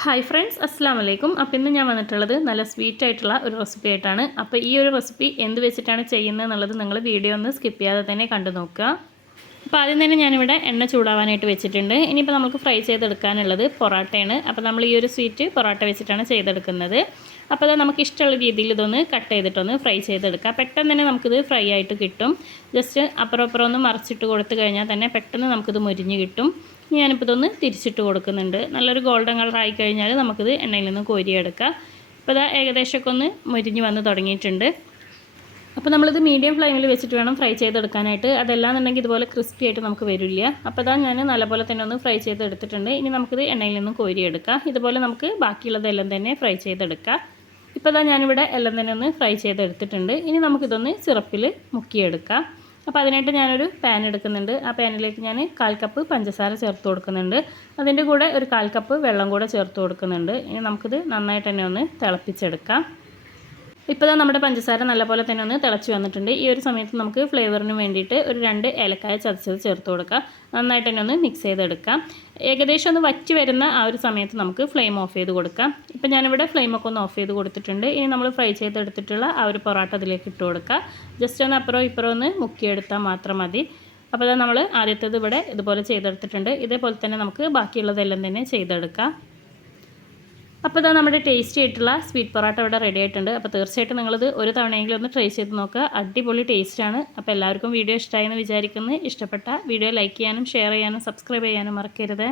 Hi friends, അസ്സാം വലൈക്കും. അപ്പോൾ ഇന്ന് ഞാൻ വന്നിട്ടുള്ളത് നല്ല സ്വീറ്റ് ആയിട്ടുള്ള ഒരു റെസിപ്പി ആയിട്ടാണ്. അപ്പോൾ ഈ ഒരു റെസിപ്പി എന്ത് വെച്ചിട്ടാണ് ചെയ്യുന്നത് എന്നുള്ളത് നിങ്ങൾ വീഡിയോ ഒന്ന് സ്കിപ്പ് ചെയ്യാതെ തന്നെ കണ്ടു നോക്കുക. അപ്പോൾ ആദ്യം തന്നെ ഞാനിവിടെ എണ്ണ ചൂടാവാനായിട്ട് വെച്ചിട്ടുണ്ട്. ഇനിയിപ്പോൾ നമുക്ക് ഫ്രൈ ചെയ്തെടുക്കാനുള്ളത് പൊറോട്ടയാണ്. അപ്പോൾ നമ്മൾ ഈ ഒരു സ്വീറ്റ് പൊറോട്ട വെച്ചിട്ടാണ് ചെയ്തെടുക്കുന്നത്. അപ്പോൾ അത് നമുക്ക് ഇഷ്ടമുള്ള രീതിയിൽ ഇതൊന്ന് കട്ട് ചെയ്തിട്ടൊന്ന് ഫ്രൈ ചെയ്തെടുക്കുക. പെട്ടെന്ന് തന്നെ നമുക്കിത് ഫ്രൈ ആയിട്ട് കിട്ടും. ജസ്റ്റ് അപ്പുറം ഒന്ന് മറിച്ചിട്ട് കൊടുത്തു കഴിഞ്ഞാൽ തന്നെ പെട്ടെന്ന് നമുക്കിത് മുരിഞ്ഞ് കിട്ടും. ഞാനിപ്പോൾ ഇതൊന്ന് തിരിച്ചിട്ട് കൊടുക്കുന്നുണ്ട്. നല്ലൊരു ഗോൾഡൻ കളർ ആയി കഴിഞ്ഞാൽ നമുക്കിത് എണ്ണയിൽ നിന്ന് കോരിയെടുക്കാം. അപ്പോൾ ഇത് ഏകദേശമൊക്കെ ഒന്ന് മുരിഞ്ഞ് വന്ന് തുടങ്ങിയിട്ടുണ്ട്. അപ്പോൾ നമ്മളിത് മീഡിയം ഫ്ലെയിമിൽ വെച്ചിട്ട് വേണം ഫ്രൈ ചെയ്തെടുക്കാനായിട്ട്. അതല്ലാന്നുണ്ടെങ്കിൽ ഇതുപോലെ ക്രിസ്പി ആയിട്ട് നമുക്ക് വരില്ല. അപ്പോൾ ഇതാ ഞാൻ നല്ലപോലെ തന്നെ ഒന്ന് ഫ്രൈ ചെയ്തെടുത്തിട്ടുണ്ട്. ഇനി നമുക്കിത് എണ്ണയിൽ നിന്ന് കോരിയെടുക്കാം. ഇതുപോലെ നമുക്ക് ബാക്കിയുള്ളതെല്ലാം തന്നെ ഫ്രൈ ചെയ്തെടുക്കാം. ഇപ്പോൾ ഇതാ ഞാനിവിടെ എല്ലാം തന്നെ ഒന്ന് ഫ്രൈ ചെയ്തെടുത്തിട്ടുണ്ട്. ഇനി നമുക്കിതൊന്ന് സിറപ്പിൽ മുക്കിയെടുക്കാം. അപ്പോൾ അതിനായിട്ട് ഞാനൊരു പാൻ എടുക്കുന്നുണ്ട്. ആ പാനിലേക്ക് ഞാൻ 1/4 കപ്പ് പഞ്ചസാര ചേർത്ത് കൊടുക്കുന്നുണ്ട്. അതിൻ്റെ കൂടെ ഒരു 1/4 കപ്പ് വെള്ളം കൂടെ ചേർത്ത് കൊടുക്കുന്നുണ്ട്. ഇനി നമുക്കിത് നന്നായിട്ട് തന്നെ ഒന്ന് തിളപ്പിച്ചെടുക്കാം. ഇപ്പോൾ നമ്മുടെ പഞ്ചസാര നല്ലപോലെ തന്നെ ഒന്ന് തിളച്ച് വന്നിട്ടുണ്ട്. ഈ ഒരു സമയത്ത് നമുക്ക് ഫ്ലേവറിന് വേണ്ടിയിട്ട് ഒരു 2 ഏലക്കായ ചതച്ചത് ചേർത്ത് കൊടുക്കാം. നന്നായിട്ട് തന്നെ ഒന്ന് മിക്സ് ചെയ്തെടുക്കാം. ഏകദേശം ഒന്ന് വറ്റി വരുന്ന ആ ഒരു സമയത്ത് നമുക്ക് ഫ്ലെയിം ഓഫ് ചെയ്ത് കൊടുക്കാം. ഇപ്പോൾ ഞാനിവിടെ ഫ്ലെയിമൊക്കെ ഒന്ന് ഓഫ് ചെയ്ത് കൊടുത്തിട്ടുണ്ട്. ഇനി നമ്മൾ ഫ്രൈ ചെയ്തെടുത്തിട്ടുള്ള ആ ഒരു പൊറോട്ട അതിലേക്ക് ഇട്ട് കൊടുക്കുക. ജസ്റ്റ് ഒന്ന് അപ്പുറം ഇപ്പുറം ഒന്ന് മുക്കിയെടുത്താൽ മാത്രം മതി. അപ്പോൾ അത് നമ്മൾ ആദ്യത്തേത് ഇവിടെ ഇതുപോലെ ചെയ്തെടുത്തിട്ടുണ്ട്. ഇതേപോലെ തന്നെ നമുക്ക് ബാക്കിയുള്ളതെല്ലാം തന്നെ ചെയ്തെടുക്കാം. അപ്പോൾ ഇതാ നമ്മുടെ ടേസ്റ്റി ആയിട്ടുള്ള സ്വീറ്റ് പൊറോട്ട ഇവിടെ റെഡി ആയിട്ടുണ്ട്. അപ്പോൾ തീർച്ചയായിട്ടും നിങ്ങളിത് ഒരു തവണയെങ്കിലും ഒന്ന് ട്രൈ ചെയ്ത് നോക്കുക. അടിപൊളി ടേസ്റ്റാണ്. അപ്പോൾ എല്ലാവർക്കും വീഡിയോ ഇഷ്ടമായി എന്ന് വിചാരിക്കുന്നു. ഇഷ്ടപ്പെട്ട വീഡിയോ ലൈക്ക് ചെയ്യാനും ഷെയർ ചെയ്യാനും സബ്സ്ക്രൈബ് ചെയ്യാനും മറക്കരുത്.